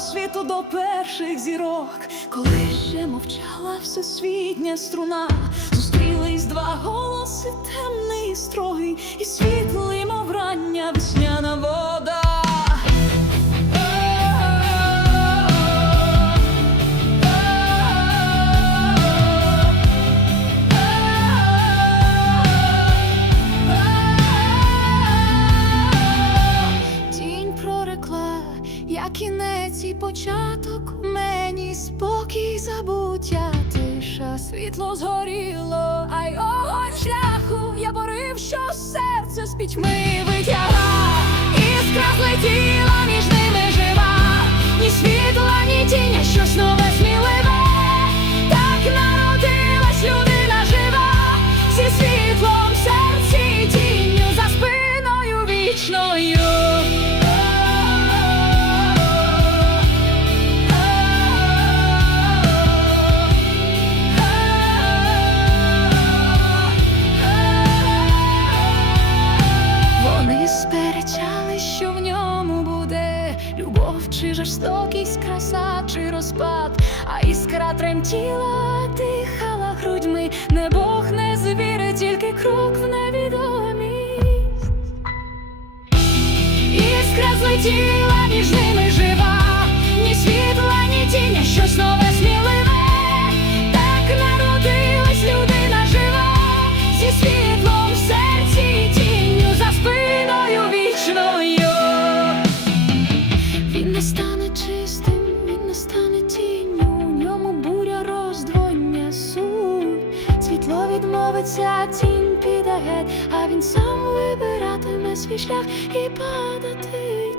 світу до перших зірок, коли ще мовчала всесвітня струна, зустрілись два голоси, темний і строгий, і світлий, мов рання весняна як кінець і початок мені спокій забуття тиша. Світло згоріло, а й огонь шляху. Я борив, що серце з пітьми витягла, іскра злетіла між ними жива, ні світла, ні тіня, щось нове сміливе, так народилась людина жива, зі світлом серці і за спиною вічною. Любов чи жорстокість, краса чи розпад, а іскра тремтіла, дихала грудьми, не Бог, не звіри, тільки крок в невідомість. Іскра злетіла між ними жива, ні світла, ні тіня, відмовиться, тінь піде геть, а він сам вибиратиме свій шлях і падати